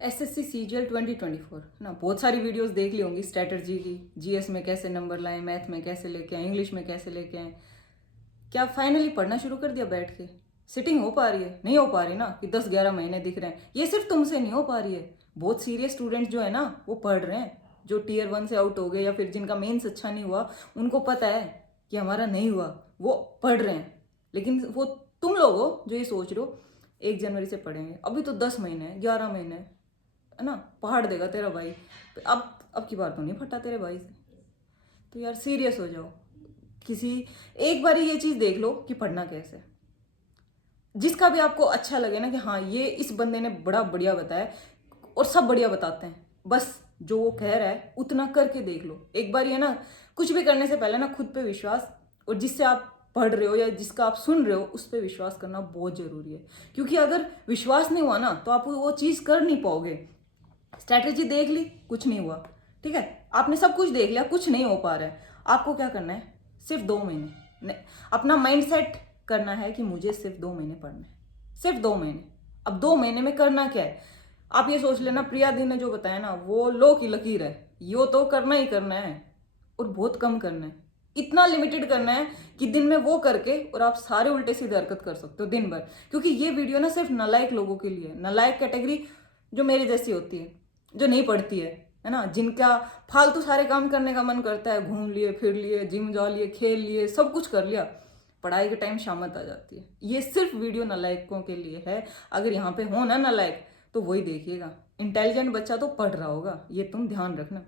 SSC CGL 2024 ना, बहुत सारी वीडियोस देख ली होंगी स्ट्रेटजी की। जीएस में कैसे नंबर लाएं, मैथ में कैसे लेके आए, इंग्लिश में कैसे लेके आए। क्या फाइनली पढ़ना शुरू कर दिया बैठ के? सिटिंग हो पा रही है? नहीं हो पा रही ना, कि 10-11 महीने दिख रहे हैं। ये सिर्फ तुमसे नहीं हो पा रही है, बहुत सीरियस स्टूडेंट्स जो है ना वो पढ़ रहे हैं, जो टीयर 1 से आउट हो गए या फिर जिनका मेंस अच्छा नहीं हुआ, उनको पता है कि हमारा नहीं हुआ, वो पढ़ रहे हैं। लेकिन वो तुम लोग हो जो ये सोच रहे हो 1 जनवरी से पढ़ेंगे, अभी तो 10 महीने हैं, 11 महीने है ना, पहाड़ देगा तेरा भाई। अब की बार तो नहीं फटा तेरे भाई से, तो यार सीरियस हो जाओ। किसी एक बार ये चीज देख लो कि पढ़ना कैसे है। जिसका भी आपको अच्छा लगे ना कि हाँ ये इस बंदे ने बड़ा बढ़िया बताया, और सब बढ़िया बताते हैं, बस जो वो कह रहा है उतना करके देख लो एक बार। ये ना, कुछ भी करने से पहले ना खुद पे विश्वास, और जिससे आप पढ़ रहे हो या जिसका आप सुन रहे हो उस पर विश्वास करना बहुत जरूरी है। क्योंकि अगर विश्वास नहीं हुआ ना तो आप वो चीज कर नहीं पाओगे। स्ट्रैटेजी देख ली, कुछ नहीं हुआ, ठीक है, आपने सब कुछ देख लिया, कुछ नहीं हो पा रहा है। आपको क्या करना है, सिर्फ 2 महीने अपना माइंड सेट करना है कि मुझे सिर्फ 2 महीने पढ़ना है, सिर्फ 2 महीने। अब 2 महीने में करना क्या है, आप ये सोच लेना प्रिया दी ने जो बताया ना वो लो की लकीर है, यो तो करना ही करना है, और बहुत कम करना है। इतना लिमिटेड करना है कि दिन में वो करके और आप सारे उल्टे सीधे हरकत कर सकते हो दिन भर। क्योंकि ये वीडियो ना सिर्फ नालायक लोगों के लिए, नालायक कैटेगरी जो मेरे जैसी होती है, जो नहीं पढ़ती है ना, जिनका फालतू सारे काम करने का मन करता है, घूम लिए, फिर लिए, जिम जा लिए, खेल लिए, सब कुछ कर लिया, पढ़ाई के टाइम शामत आ जाती है। ये सिर्फ वीडियो नालायकों के लिए है। अगर यहाँ पे हो ना नालायक तो वही देखिएगा, इंटेलिजेंट बच्चा तो पढ़ रहा होगा, ये तुम ध्यान रखना।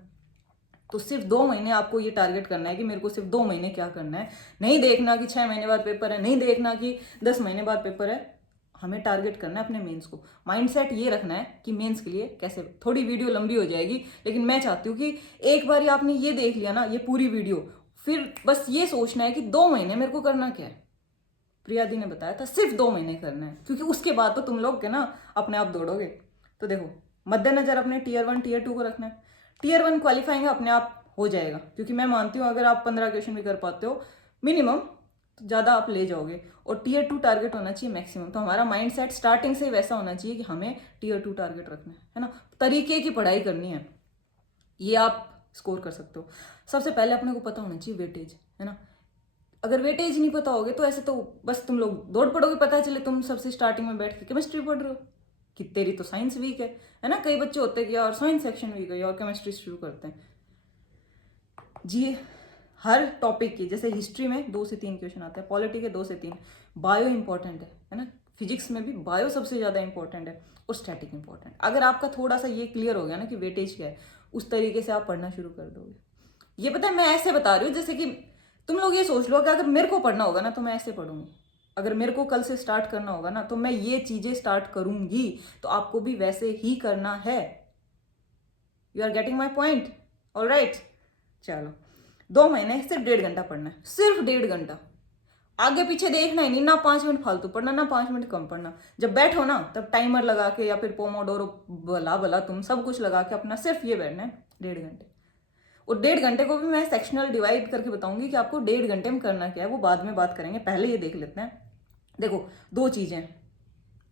तो सिर्फ 2 महीने आपको ये टारगेट करना है कि मेरे को सिर्फ 2 महीने क्या करना है। नहीं देखना कि 6 महीने बाद पेपर है, नहीं देखना कि 10 महीने बाद पेपर है। हमें टारगेट करना है अपने मेंस को। माइंडसेट ये रखना है कि मेंस के लिए कैसे। थोड़ी वीडियो लंबी हो जाएगी, लेकिन मैं चाहती हूँ कि एक बार आपने ये देख लिया ना, ये पूरी वीडियो, फिर बस ये सोचना है कि 2 महीने मेरे को करना क्या है। प्रिया दी ने बताया था सिर्फ 2 महीने करना है, क्योंकि उसके बाद तो तुम लोग के ना अपने आप दौड़ोगे। तो देखो, मद्देनजर अपने टीयर 1 टीयर 2 को रखना है। टीयर 1 क्वालिफाइंग अपने आप हो जाएगा, क्योंकि मैं मानती हूँ अगर आप 15 क्वेश्चन भी कर पाते हो मिनिमम, तो ज़्यादा आप ले जाओगे। और टीयर 2 टारगेट होना चाहिए मैक्सिमम। तो हमारा माइंड सेट स्टार्टिंग से ही वैसा होना चाहिए कि हमें टीयर 2 टारगेट रखना है ना, तरीके की पढ़ाई करनी है, ये आप स्कोर कर सकते हो। सबसे पहले अपने को पता होना चाहिए वेटेज, है ना। अगर वेटेज नहीं पता होगे तो ऐसे तो बस तुम लोग दौड़ पड़ोगे, पता चले तुम सबसे स्टार्टिंग में बैठ के केमिस्ट्री पढ़ रहे हो कि तेरी तो साइंस वीक है ना। कई बच्चे होते हैं कि यार साइंस सेक्शन वीक है और केमिस्ट्री शुरू करते हैं जी। हर टॉपिक की, जैसे हिस्ट्री में 2 से 3 क्वेश्चन आते हैं, पॉलिटी के 2 से 3, बायो इंपॉर्टेंट है ना, फिजिक्स में भी बायो सबसे ज़्यादा इंपॉर्टेंट है, और स्टैटिक इंपॉर्टेंट। अगर आपका थोड़ा सा ये क्लियर हो गया ना कि वेटेज क्या है, उस तरीके से आप पढ़ना शुरू कर दोगे। ये पता है मैं ऐसे बता रही हूँ जैसे कि तुम लोग ये सोच लो कि अगर मेरे को पढ़ना होगा ना तो मैं ऐसे पढ़ूंगी। अगर मेरे को कल से स्टार्ट करना होगा ना तो मैं ये चीजें स्टार्ट करूंगी, तो आपको भी वैसे ही करना है। You are getting my point? All right, चलो 2 महीने सिर्फ 1.5 घंटा पढ़ना है, सिर्फ 1.5 घंटा। आगे पीछे देखना ही नहीं, ना 5 मिनट फालतू पढ़ना, ना 5 मिनट कम पढ़ना। जब बैठो ना तब टाइमर लगा के या फिर पोमोडोरो, भला भला तुम सब कुछ लगा के अपना सिर्फ ये बैठना है 1.5 घंटे। और 1.5 घंटे को भी मैं सेक्शनल डिवाइड करके बताऊंगी कि आपको 1.5 घंटे में करना क्या है, वो बाद में बात करेंगे, पहले ये देख लेते हैं। देखो, 2 चीजें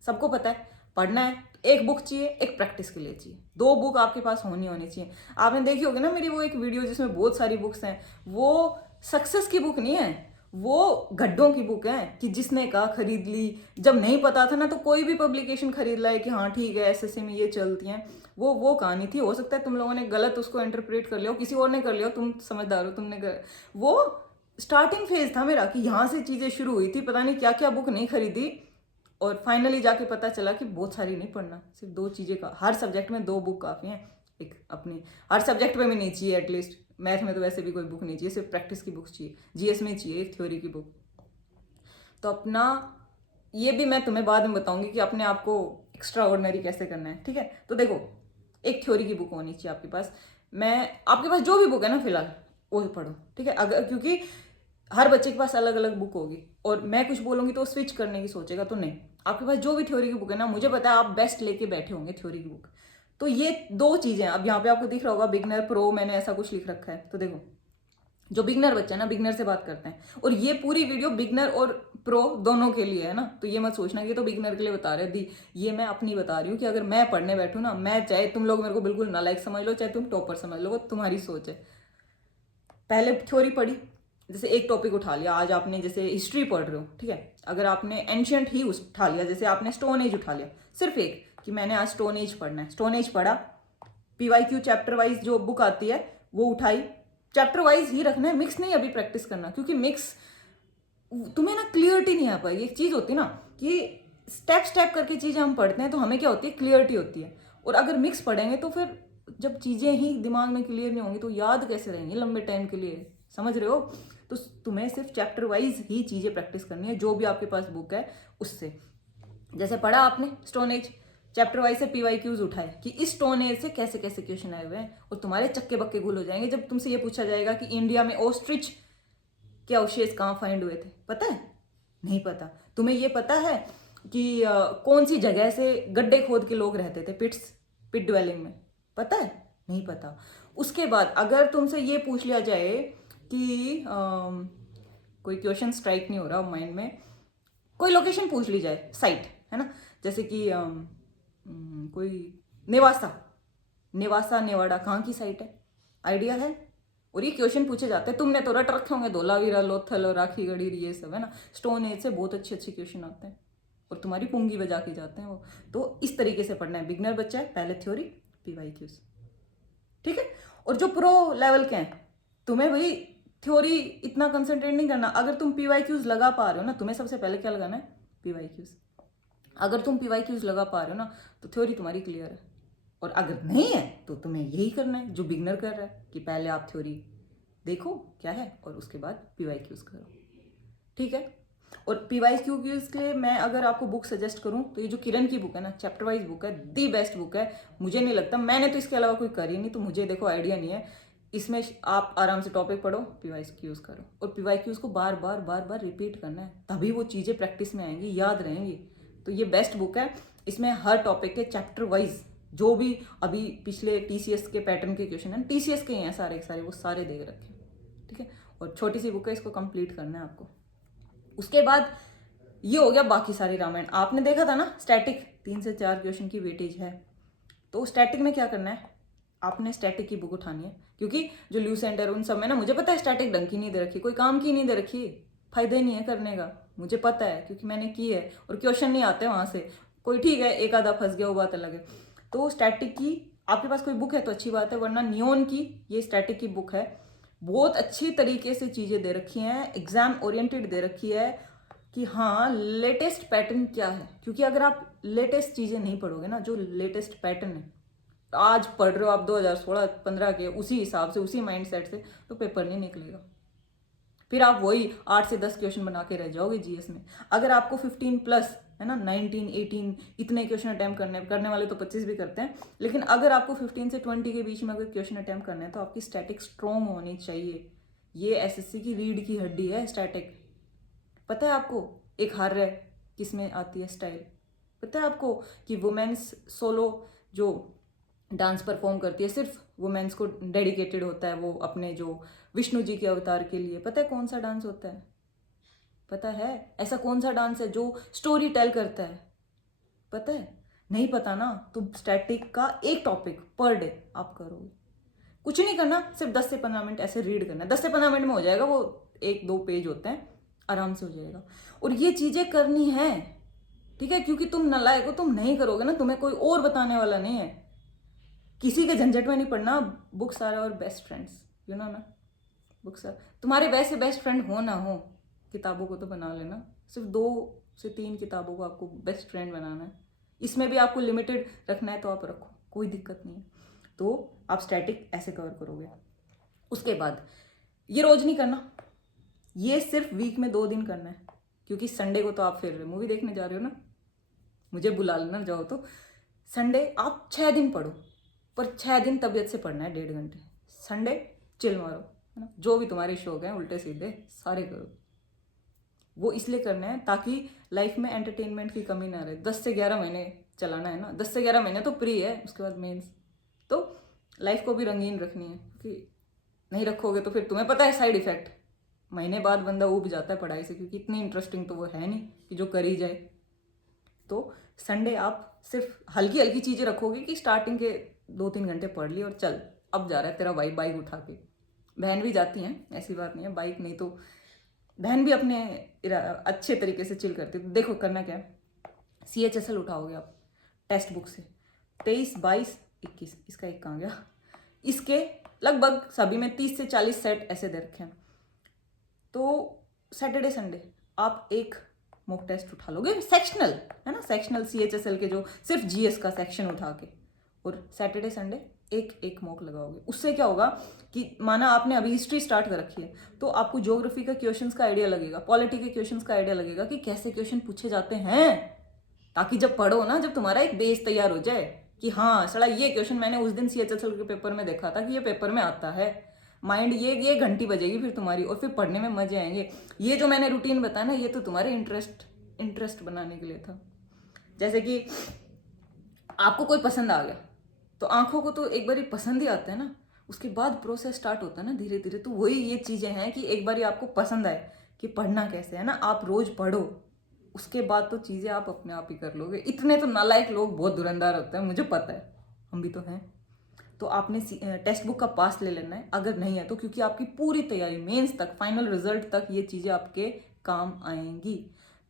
सबको पता है, पढ़ना है, एक बुक चाहिए, एक प्रैक्टिस के लिए चाहिए। 2 बुक आपके पास होनी चाहिए। आपने देखी होगी ना मेरी वो एक वीडियो जिसमें बहुत सारी बुक्स हैं, वो सक्सेस की बुक नहीं है, वो गड्ढों की बुक है कि जिसने कहा खरीद ली। जब नहीं पता था ना तो कोई भी पब्लिकेशन खरीद लाए कि हाँ ठीक है एसएससी में ये चलती हैं, वो कहानी थी। हो सकता है तुम लोगों ने गलत उसको इंटरप्रेट कर लिया हो, किसी और ने कर लिया हो, तुम समझदार हो, वो स्टार्टिंग फेज था मेरा कि यहाँ से चीजें शुरू हुई थी, पता नहीं क्या क्या बुक नहीं खरीदी, और फाइनली जाके पता चला कि बहुत सारी नहीं पढ़ना, सिर्फ 2 चीजें का, हर सब्जेक्ट में 2 बुक काफी हैं। एक अपनी, हर सब्जेक्ट में भी नहीं चाहिए, एटलीस्ट मैथ में तो वैसे भी कोई बुक नहीं चाहिए, सिर्फ प्रैक्टिस की बुक्स चाहिए। जीएस में चाहिए एक थ्योरी की बुक। तो अपना ये भी मैं तुम्हें बाद में बताऊंगी कि अपने आप को एक्स्ट्रा ऑर्डिनरी कैसे करना है, ठीक है। तो देखो, एक थ्योरी की बुक होनी चाहिए आपके पास। मैं आपके पास जो भी बुक है ना फिलहाल वो पढ़ो, ठीक है। अगर, क्योंकि हर बच्चे के पास अलग अलग बुक होगी, और मैं कुछ बोलूंगी तो स्विच करने की सोचेगा, तो नहीं, आपके पास जो भी थ्योरी की बुक है ना, मुझे पता है आप बेस्ट लेके बैठे होंगे थ्योरी की बुक। तो ये 2 चीजें, अब यहाँ पे आपको दिख रहा होगा बिगनर प्रो, मैंने ऐसा कुछ लिख रखा है। तो देखो, जो बिगनर बच्चा है ना, बिगनर से बात करते हैं, और ये पूरी वीडियो बिगनर और प्रो दोनों के लिए है ना। तो ये मत सोचना कि तो बिगिनर के लिए बता रहे दी, ये मैं अपनी बता रही हूँ कि अगर मैं पढ़ने बैठूँ ना, मैं चाहे तुम लोग मेरे को बिल्कुल नालायक समझ लो, चाहे तुम टॉपर समझ लो, वो तुम्हारी सोच है। पहले थ्योरी पढ़ी, जैसे एक टॉपिक उठा लिया, आज आपने जैसे हिस्ट्री पढ़ रहे हो, ठीक है, अगर आपने एंशियंट ही उठा लिया, जैसे आपने स्टोन एज उठा लिया, सिर्फ एक कि मैंने आज स्टोन एज पढ़ना है, स्टोन एज पढ़ा, PYQ चैप्टर वाइज जो बुक आती है वो उठाई, चैप्टर वाइज ही रखना है, मिक्स नहीं अभी प्रैक्टिस करना, क्योंकि मिक्स तुम्हें ना क्लियरिटी नहीं आ पाएगी। एक चीज होती है ना कि स्टेप स्टेप करके चीजें हम पढ़ते हैं तो हमें क्या होती है, क्लियरिटी होती है, और अगर मिक्स पढ़ेंगे तो फिर जब चीजें ही दिमाग में क्लियर नहीं होंगी तो याद कैसे रहेंगी लंबे टाइम के लिए, समझ रहे हो। तो तुम्हें सिर्फ चैप्टर वाइज ही चीजें प्रैक्टिस करनी है, जो भी आपके पास बुक है उससे। जैसे पढ़ा आपने स्टोन एज, चैप्टर वाइज से PYQs उठाए कि इस स्टोन एज से कैसे कैसे क्वेश्चन आए हुए हैं, और तुम्हारे चक्के बक्के गुल हो जाएंगे जब तुमसे ये पूछा जाएगा कि इंडिया में ऑस्ट्रिच के अवशेष कहाँ फाइंड हुए थे, पता है? नहीं पता। तुम्हें ये पता है कि कौन सी जगह से गड्ढे खोद के लोग रहते थे, पिट ड्वेलिंग में, पता है? नहीं पता। उसके बाद अगर तुमसे ये पूछ लिया जाए कि कोई क्वेश्चन स्ट्राइक नहीं हो रहा माइंड में, कोई लोकेशन पूछ ली जाए, साइट है ना, जैसे कि कोई नेवासा नेवाड़ा कहाँ की साइट है, आइडिया है? और ये क्वेश्चन पूछे जाते हैं, तुमने तो रट रखे होंगे धोलावीरा, लोथल और राखी गढ़ी, ये सब है ना। स्टोन एज से बहुत अच्छे अच्छे क्वेश्चन आते हैं और तुम्हारी पुंगी बजा के जाते हैं वो। तो इस तरीके से पढ़ना है। बिगनर बच्चा है, पहले थ्योरी, PYQs, ठीक है। और जो प्रो लेवल के हैं, तुम्हें भाई थ्योरी इतना कंसंट्रेट नहीं करना। अगर तुम PYQs लगा पा रहे हो ना, तुम्हें सबसे पहले क्या लगाना है, PYQs। अगर तुम PYQs लगा पा रहे हो ना तो थ्योरी तुम्हारी क्लियर है, और अगर नहीं है तो तुम्हें यही करना है जो बिगनर कर रहा है कि पहले आप थ्योरी देखो क्या है और उसके बाद PYQs करो, ठीक है। और PYQs के लिए मैं अगर आपको बुक सजेस्ट करूं तो ये जो किरण की बुक है ना, चैप्टर वाइज बुक है, दी बेस्ट बुक है। मुझे नहीं लगता, मैंने तो इसके अलावा कोई करी नहीं, तो मुझे देखो आइडिया नहीं है। इसमें आप आराम से टॉपिक पढ़ो, PYQs करो, और PYQs को बार बार रिपीट करना है, तभी वो चीज़ें प्रैक्टिस में आएंगी, याद रहेंगी। तो ये बेस्ट बुक है। इसमें हर टॉपिक के चैप्टर वाइज जो भी अभी पिछले TCS के पैटर्न के क्वेश्चन है, TCS के ही हैं सारे के सारे, वो सारे दे रखे, ठीक है। और छोटी सी बुक है, इसको कंप्लीट करना है आपको। उसके बाद ये हो गया बाकी सारी रामायण। आपने देखा था ना स्टैटिक 3 से 4 क्वेश्चन की वेटेज है, तो स्टैटिक में क्या करना है, आपने स्टैटिक की बुक उठानी है, क्योंकि जो ल्यूसेंट है उन सब में ना, मुझे पता है स्टैटिक ढंग की नहीं दे रखी, कोई काम की नहीं दे रखी, फायदे नहीं है करने का, मुझे पता है क्योंकि मैंने की है, और क्वेश्चन नहीं आते वहां से। कोई ठीक है एक आधा फंस गया, वो बात अलग है। तो स्टैटिक की आपके पास कोई बुक है तो अच्छी बात है, वरना नियोन की ये स्टैटिक की बुक है, बहुत अच्छी तरीके से चीजें दे रखी हैं, एग्जाम ओरिएंटेड दे रखी है कि हाँ लेटेस्ट पैटर्न क्या है। क्योंकि अगर आप लेटेस्ट चीजें नहीं पढ़ोगे ना, जो लेटेस्ट पैटर्न है आज पढ़ रहे हो आप 2016-15 के, उसी हिसाब से उसी माइंडसेट से, तो पेपर नहीं निकलेगा। फिर आप वही 8 से 10 क्वेश्चन बना के रह जाओगे GS में। अगर आपको 15+ है ना, 19, 18 इतने क्वेश्चन अटैम्प्ट करने वाले तो 25 भी करते हैं, लेकिन अगर आपको 15 से 20 के बीच में अगर क्वेश्चन अटैम्प्ट करने हैं तो आपकी स्टैटिक स्ट्रॉन्ग होनी चाहिए। ये SSC की रीढ़ की हड्डी है स्टैटिक। पता है आपको एक हार है किस में आती है स्टाइल, पता है आपको कि वुमेन्स सोलो जो डांस परफॉर्म करती है, सिर्फ वुमेन्स को डेडिकेटेड होता है, वो अपने जो विष्णु जी के अवतार के लिए। पता है कौन सा डांस होता है? पता है ऐसा कौन सा डांस है जो स्टोरी टेल करता है? पता है? नहीं पता ना, तो स्टैटिक का एक टॉपिक पर डे आप करोगे, कुछ नहीं करना, सिर्फ 10 से 15 मिनट ऐसे रीड करना है, 10 से 15 मिनट में हो जाएगा, वो 1-2 पेज होते हैं, आराम से हो जाएगा। और ये चीजें करनी है, ठीक है, क्योंकि तुम नालायक हो, तुम नहीं करोगे ना, तुम्हें कोई और बताने वाला नहीं है, किसी के झंझट में नहीं पड़ना। बुक्स आर और बेस्ट फ्रेंड्स, यू नो ना, बुक्स आर तुम्हारे वैसे बेस्ट फ्रेंड हो ना हो, किताबों को तो बना लेना, सिर्फ 2 से 3 किताबों को आपको बेस्ट फ्रेंड बनाना है। इसमें भी आपको लिमिटेड रखना है तो आप रखो, कोई दिक्कत नहीं है। तो आप स्टैटिक ऐसे कवर करोगे। उसके बाद ये रोज नहीं करना, ये सिर्फ वीक में 2 दिन करना है, क्योंकि संडे को तो आप फिर मूवी देखने जा रहे हो ना, मुझे बुला लेना जाओ तो। संडे आप 6 दिन पढ़ो, पर 6 दिन तबीयत से पढ़ना है, 1.5 घंटे। संडे चिल मारो, है ना, जो भी तुम्हारे शौक हैं उल्टे सीधे सारे करो। वो इसलिए करना है ताकि लाइफ में एंटरटेनमेंट की कमी ना रहे। 10 से 11 महीने चलाना है ना, 10 से 11 महीने तो प्री है, उसके बाद मेंस, तो लाइफ को भी रंगीन रखनी है, क्योंकि नहीं रखोगे तो फिर तुम्हें पता है साइड इफेक्ट, महीने बाद बंदा ऊब जाता है पढ़ाई से, क्योंकि इतनी इंटरेस्टिंग तो वो है नहीं कि जो कर ही जाए। तो संडे आप सिर्फ हल्की हल्की चीज़ें रखोगे कि स्टार्टिंग के 2-3 घंटे पढ़ ली और चल अब जा रहा है तेरा भाई बाइक उठा के। बहन भी जाती हैं, ऐसी बात नहीं है, बाइक नहीं तो बहन भी अपने अच्छे तरीके से चिल करती है। तो देखो करना क्या है, CHSL उठाओगे आप टेक्स्ट बुक से 23, 22, 21, इसका एक कहाँ गया, इसके लगभग सभी में 30 से 40 सेट ऐसे दे रखे हैं। तो सैटरडे संडे आप एक मॉक टेस्ट उठा लोगे, सेक्शनल है ना, सेक्शनल CHSL के जो सिर्फ GS का सेक्शन उठा के, और सैटरडे संडे एक एक मॉक लगाओगे। उससे क्या होगा कि माना आपने अभी हिस्ट्री स्टार्ट कर रखी है तो आपको ज्योग्राफी का क्वेश्चंस का आइडिया लगेगा, पॉलिटी के क्वेश्चंस का आइडिया लगेगा कि कैसे क्वेश्चन पूछे जाते हैं, ताकि जब पढ़ो ना, जब तुम्हारा एक बेस तैयार हो जाए कि हाँ सड़ा ये क्वेश्चन मैंने उस दिन CHSL के पेपर में देखा था कि ये पेपर में आता है, माइंड ये घंटी बजेगी फिर तुम्हारी, और फिर पढ़ने में मजे आएंगे। ये जो मैंने रूटीन बताया ना, ये तो तुम्हारे इंटरेस्ट बनाने के लिए था। जैसे कि आपको कोई पसंद आ गया तो आंखों को तो एक बार ही पसंद ही आता है ना, उसके बाद प्रोसेस स्टार्ट होता है ना धीरे धीरे। तो वही ये चीज़ें हैं कि एक बार आपको पसंद आए कि पढ़ना कैसे है ना, आप रोज पढ़ो, उसके बाद तो चीज़ें आप अपने आप ही कर लोगे। इतने तो नालायक लोग बहुत धुरंधार होते हैं, मुझे पता है, हम भी तो हैं। तो आपने टेक्स्ट बुक का पास ले लेना है, अगर नहीं है तो, क्योंकि आपकी पूरी तैयारी मेंस तक, फाइनल रिजल्ट तक ये चीज़ें आपके काम आएंगी।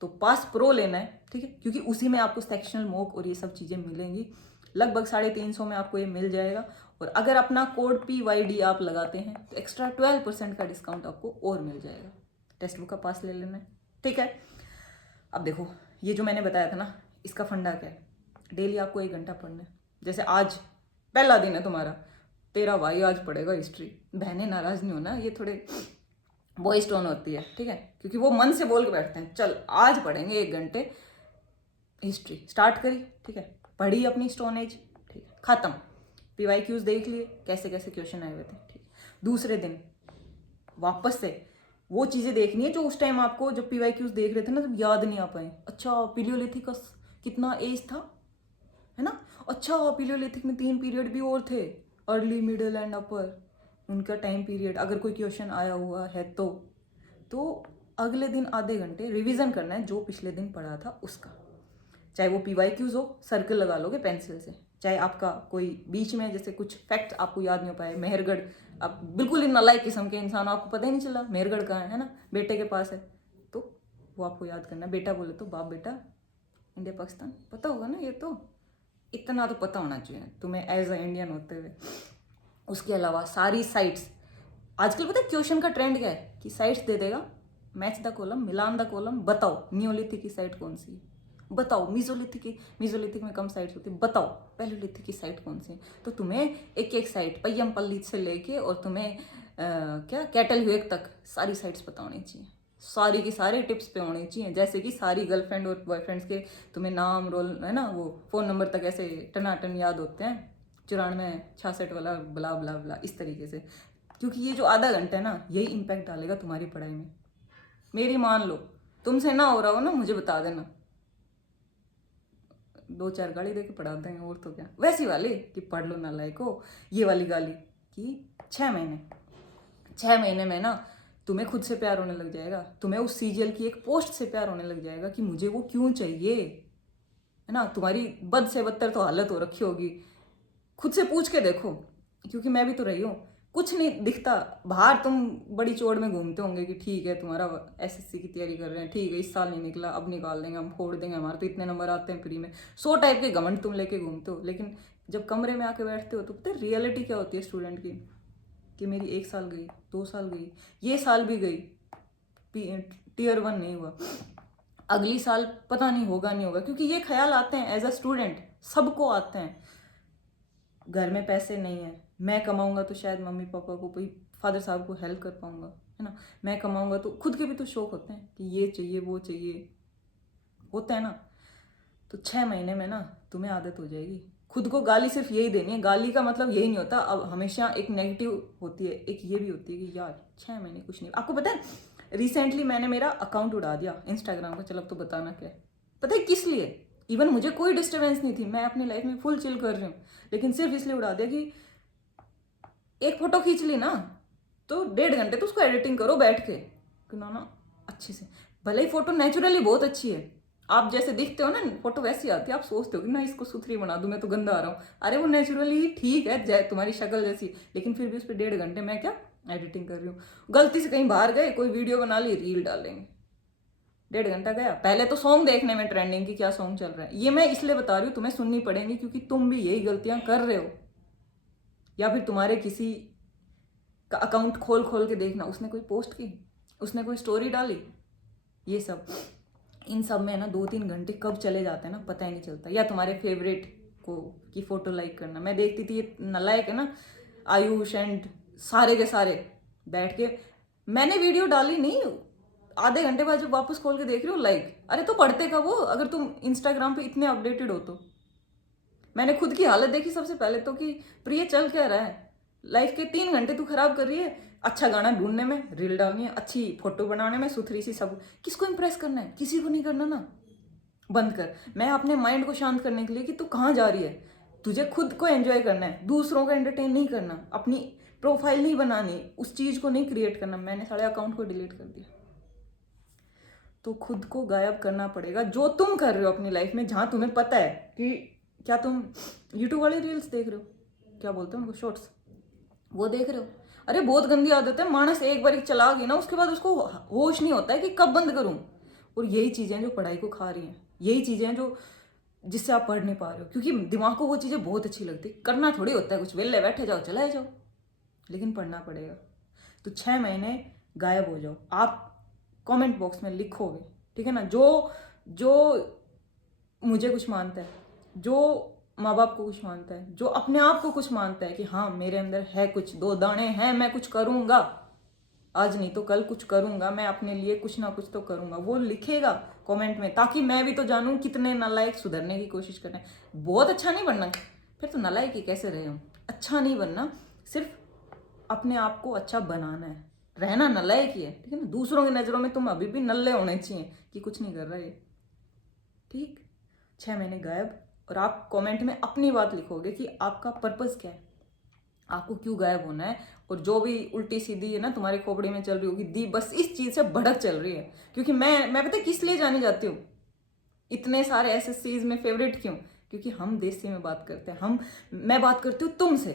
तो पास प्रो लेना है, ठीक है, क्योंकि उसी में आपको सेक्शनल मॉक और ये सब चीज़ें मिलेंगी। लगभग 350 में आपको ये मिल जाएगा। और अगर अपना कोड PYD आप लगाते हैं तो एक्स्ट्रा 12% का डिस्काउंट आपको और मिल जाएगा। टेक्स्ट बुक का पास ले लेना है, ठीक है। अब देखो ये जो मैंने बताया था ना, इसका फंडा क्या है, डेली आपको 1 घंटा पढ़ना है। जैसे आज पहला दिन है तुम्हारा, तेरा भाई आज पढ़ेगा हिस्ट्री, बहनें नाराज नहीं होना, ये थोड़े बॉयज टोन होती है, ठीक है, क्योंकि वो मन से बोल के बैठते हैं चल आज पढ़ेंगे 1 घंटे हिस्ट्री। स्टार्ट करी, ठीक है, पढ़ी अपनी स्टोन एज, ठीक है, खत्म। PYQs देख लिए कैसे कैसे क्वेश्चन आए हुए थे, ठीक। दूसरे दिन वापस से वो चीज़ें देखनी है जो उस टाइम आपको जब PYQs देख रहे थे ना जब याद नहीं आ पाए। अच्छा पिलियोलिथिक कितना एज था, है ना, अच्छा पिलियोलिथिक में 3 पीरियड भी और थे, अर्ली मिडल एंड अपर, उनका टाइम पीरियड अगर कोई क्वेश्चन आया हुआ है तो अगले दिन आधे घंटे रिवीजन करना है जो पिछले दिन पढ़ा था उसका। चाहे वो PYQs हो, सर्कल लगा लोगे पेंसिल से, चाहे आपका कोई बीच में जैसे कुछ फैक्ट आपको याद नहीं हो पाए, मेहरगढ़, आप बिल्कुल ही नालायक किस्म के इंसान, आपको पता ही नहीं चला मेहरगढ़ कहाँ है ना, बेटे के पास है, तो वो आपको याद करना है। बेटा बोले तो बाप बेटा इंडिया पाकिस्तान पता होगा ना, ये तो इतना तो पता होना चाहिए तुम्हें एज अ इंडियन होते हुए। उसके अलावा सारी साइट्स, आजकल पता है क्वेश्चन का ट्रेंड क्या है कि साइट्स दे देगा, match the column, Milan the column, बताओ नियोलिथिक की साइट कौन सी है, बताओ मीजोलिथिक में कम साइट्स होती है, बताओ पैलियोलिथिक की साइट कौन सी है। तो तुम्हें एक एक साइट पय्यमपल्ली से लेके और तुम्हें क्या कैटल हुएक तक सारी साइट्स पता होनी चाहिए, सारी की सारी टिप्स पे होनी चाहिए। जैसे कि सारी गर्लफ्रेंड और बॉयफ्रेंड्स के तुम्हें नाम, रोल, है ना, वो फ़ोन नंबर तक ऐसे टनाटन याद होते हैं, 94 66 वाला, ब्ला ब्ला ब्ला, इस तरीके से। क्योंकि ये जो आधा घंटा है ना, यही इम्पैक्ट डालेगा तुम्हारी पढ़ाई में। मेरी मान लो तुमसे ना हो रहा हो ना, मुझे बता देना, 2-4 गाली दे के पढ़ा देंगे, और तो क्या। वैसी वाली कि पढ़ लो नालायक हो, ये वाली गाली कि 6 महीने में ना तुम्हें खुद से प्यार होने लग जाएगा, तुम्हें उस सीरियल की एक पोस्ट से प्यार होने लग जाएगा कि मुझे वो क्यों चाहिए, है ना। तुम्हारी बद से बदतर तो हालत हो रखी होगी, खुद से पूछ के देखो, क्योंकि मैं भी तो रही हूँ। कुछ नहीं दिखता बाहर, तुम बड़ी चौड़ में घूमते होंगे कि ठीक है तुम्हारा SSC की तैयारी कर रहे हैं, ठीक है इस साल नहीं निकला अब निकाल देंगे, हम फोड़ देंगे, हमारे तो इतने नंबर आते हैं फ्री में, 100 टाइप के घमंड तुम लेके घूमते हो। लेकिन जब कमरे में आके बैठते हो तो पता है रियलिटी क्या होती है स्टूडेंट की, कि मेरी 1 साल गई, 2 साल गई, ये साल भी गई, Tier 1 नहीं हुआ, अगली साल पता नहीं होगा नहीं होगा, क्योंकि ये ख्याल आते हैं एज अ स्टूडेंट, सबको आते हैं। घर में पैसे नहीं है, मैं कमाऊंगा तो शायद मम्मी पापा को, कोई फादर साहब को हेल्प कर पाऊंगा, है ना, मैं कमाऊंगा तो खुद के भी तो शौक होते हैं कि ये चाहिए वो चाहिए, होता है ना। तो 6 महीने में ना तुम्हें आदत हो जाएगी। खुद को गाली सिर्फ यही देनी है, गाली का मतलब यही नहीं होता, अब हमेशा एक नेगेटिव होती है, एक ये भी होती है कि यार 6 महीने कुछ नहीं। आपको पता है रिसेंटली मैंने मेरा अकाउंट उड़ा दिया इंस्टाग्राम का, चलो अब तो बताना क्या है, पता है किस लिए, इवन मुझे कोई डिस्टर्बेंस नहीं थी, मैं अपनी लाइफ में फुल चिल कर रही हूँ, लेकिन सिर्फ इसलिए उड़ा दिया कि एक फोटो खींच ली ना तो 1.5 घंटे तो उसको एडिटिंग करो बैठ के, कि ना अच्छे से, भले ही फोटो नेचुरली बहुत अच्छी है, आप जैसे दिखते हो ना फोटो वैसी आती है, आप सोचते हो कि ना इसको सुथरी बना दूं, मैं तो गंदा आ रहा हूँ, अरे वो नेचुरली ठीक है तुम्हारी शक्ल जैसी, लेकिन फिर भी उस पर 1.5 घंटे मैं क्या एडिटिंग कर रही हूँ। गलती से कहीं बाहर गए, कोई वीडियो बना ली, रील डालेंगे, 1.5 घंटा गया। पहले तो सॉन्ग देखने में ट्रेंडिंग की क्या सॉन्ग चल रहा है, ये मैं इसलिए बता रही हूँ, तुम्हें सुननी पड़ेंगी क्योंकि तुम भी यही गलतियां कर रहे हो, या फिर तुम्हारे किसी का अकाउंट खोल खोल के देखना, उसने कोई पोस्ट की, उसने कोई स्टोरी डाली, ये सब, इन सब में ना 2-3 घंटे कब चले जाते हैं ना पता ही नहीं चलता। या तुम्हारे फेवरेट को की फोटो लाइक करना, मैं देखती थी ये नालायक है ना आयुष एंड सारे के सारे बैठ के, मैंने वीडियो डाली नहीं, आधे घंटे बाद जब वापस खोल के देख रही हूँ लाइक, अरे तो पढ़ते का वो, अगर तुम इंस्टाग्राम पे इतने अपडेटेड हो तो। मैंने खुद की हालत देखी सबसे पहले तो कि प्रिय चल क्या रहा है, लाइफ के 3 घंटे तू खराब कर रही है अच्छा गाना ढूंढने में, रील डालनी है, अच्छी फोटो बनाने में, सुथरी सी, सब किसको इंप्रेस करना है, किसी को नहीं करना ना, बंद कर। मैं अपने माइंड को शांत करने के लिए कि तू कहाँ जा रही है, तुझे खुद को एंजॉय करना है, दूसरों को एंटरटेन नहीं करना, अपनी प्रोफाइल नहीं बनानी, उस चीज को नहीं क्रिएट करना। मैंने सारे अकाउंट को डिलीट कर दिया। तो खुद को गायब करना पड़ेगा। जो तुम कर रहे हो अपनी लाइफ में, जहां तुम्हें पता है कि क्या तुम यूट्यूब वाले रील्स देख रहे हो, क्या बोलते हो उनको, शॉर्ट्स, वो देख रहे हो, अरे बहुत गंदी आदत है, मानस एक बार चला गई ना उसके बाद उसको होश नहीं होता है कि कब बंद करूं। और यही चीजें जो पढ़ाई को खा रही हैं, यही चीजें जो जिससे आप पढ़ नहीं पा रहे हो, क्योंकि दिमाग को वो चीजें बहुत अच्छी लगती, करना थोड़ी होता है कुछ, वेले बैठे जाओ चलाए जाओ, लेकिन पढ़ना पड़ेगा। तो 6 महीने गायब हो जाओ, आप कमेंट बॉक्स में लिखोगे, ठीक है ना, जो जो मुझे कुछ मानता है, जो माँ बाप को कुछ मानता है, जो अपने आप को कुछ मानता है कि हाँ मेरे अंदर है कुछ, 2 दाने हैं, मैं कुछ करूंगा, आज नहीं तो कल कुछ करूंगा, मैं अपने लिए कुछ ना कुछ तो करूंगा, वो लिखेगा कमेंट में, ताकि मैं भी तो जानूं कितने नालायक सुधरने की कोशिश कर रहे हैं। बहुत अच्छा नहीं बनना, फिर तो नालायक ही कैसे रहे हम, अच्छा नहीं बनना, सिर्फ अपने आप को अच्छा बनाना है, रहना नालायक ही है, ठीक है ना, दूसरों की नजरों में तुम अभी भी नल्ले होने चाहिए कि कुछ नहीं कर रहे, ठीक। 6 महीने गायब, और आप कमेंट में अपनी बात लिखोगे कि आपका पर्पस क्या है, आपको क्यों गायब होना है, और जो भी उल्टी सीधी है ना तुम्हारे खोपड़ी में चल रही होगी दी, बस इस चीज से भड़क चल रही है। क्योंकि मैं पता किस लिए जानी जाती हूँ इतने सारे एसएससीज में फेवरेट क्यों, क्योंकि हम देसी में बात करते हैं, मैं बात करती हूँ तुमसे,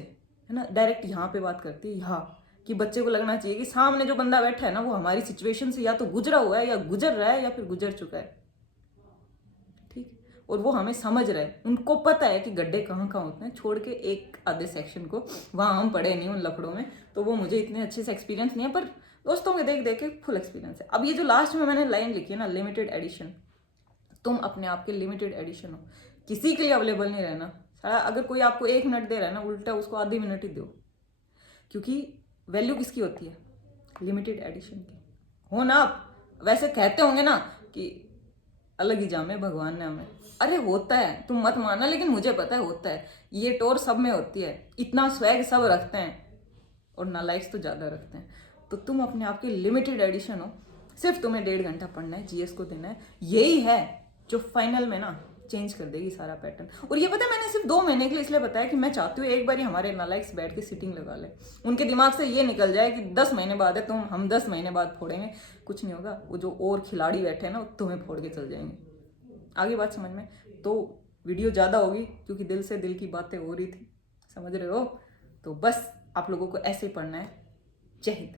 है ना, डायरेक्ट यहाँ पे बात करती है, यहाँ कि बच्चे को लगना चाहिए कि सामने जो बंदा बैठा है ना वो हमारी सिचुएशन से या तो गुजरा हुआ है, या गुजर रहा है, या फिर गुजर चुका है, ठीक, और वो हमें समझ रहे हैं, उनको पता है कि गड्ढे कहाँ कहाँ होते हैं, छोड़ के एक आधे सेक्शन को, वहाँ हम पढ़े नहीं उन लफड़ों में, तो वो मुझे इतने अच्छे से एक्सपीरियंस नहीं है, पर दोस्तों के देख देख के फुल एक्सपीरियंस है। अब ये जो लास्ट में मैंने लाइन लिखी है ना, लिमिटेड एडिशन, तुम अपने आप के लिमिटेड एडिशन हो, किसी के लिए अवेलेबल नहीं रहना। सारा अगर कोई आपको 1 मिनट दे रहा है ना, उल्टा उसको आधी मिनट ही दो, क्योंकि वैल्यू किसकी होती है, लिमिटेड एडिशन की। हो ना, आप वैसे कहते होंगे ना कि अलग ही जामे भगवान ने हमें, अरे होता है, तुम मत मानना, लेकिन मुझे पता है होता है, ये टोर सब में होती है, इतना स्वैग सब रखते हैं, और नालायक्स तो ज्यादा रखते हैं। तो तुम अपने आप के लिमिटेड एडिशन हो, सिर्फ तुम्हें 1.5 घंटा पढ़ना है, जीएस को देना है, यही है जो फाइनल में ना चेंज कर देगी सारा पैटर्न। और ये पता है मैंने सिर्फ 2 महीने के लिए इसलिए बताया कि मैं चाहती हूँ एक बार ही हमारे नालायक्स बैठ के सिटिंग लगा ले, उनके दिमाग से ये निकल जाए कि 10 महीने बाद है, हम 10 महीने बाद फोड़ेंगे, कुछ नहीं होगा, वो जो और खिलाड़ी बैठे हैं ना तुम्हें फोड़ के चल जाएंगे। आगे बात समझ में, तो वीडियो ज़्यादा होगी क्योंकि दिल से दिल की बातें हो रही थी, समझ रहे हो, तो बस आप लोगों को ऐसे ही पढ़ना है। जय हिंद।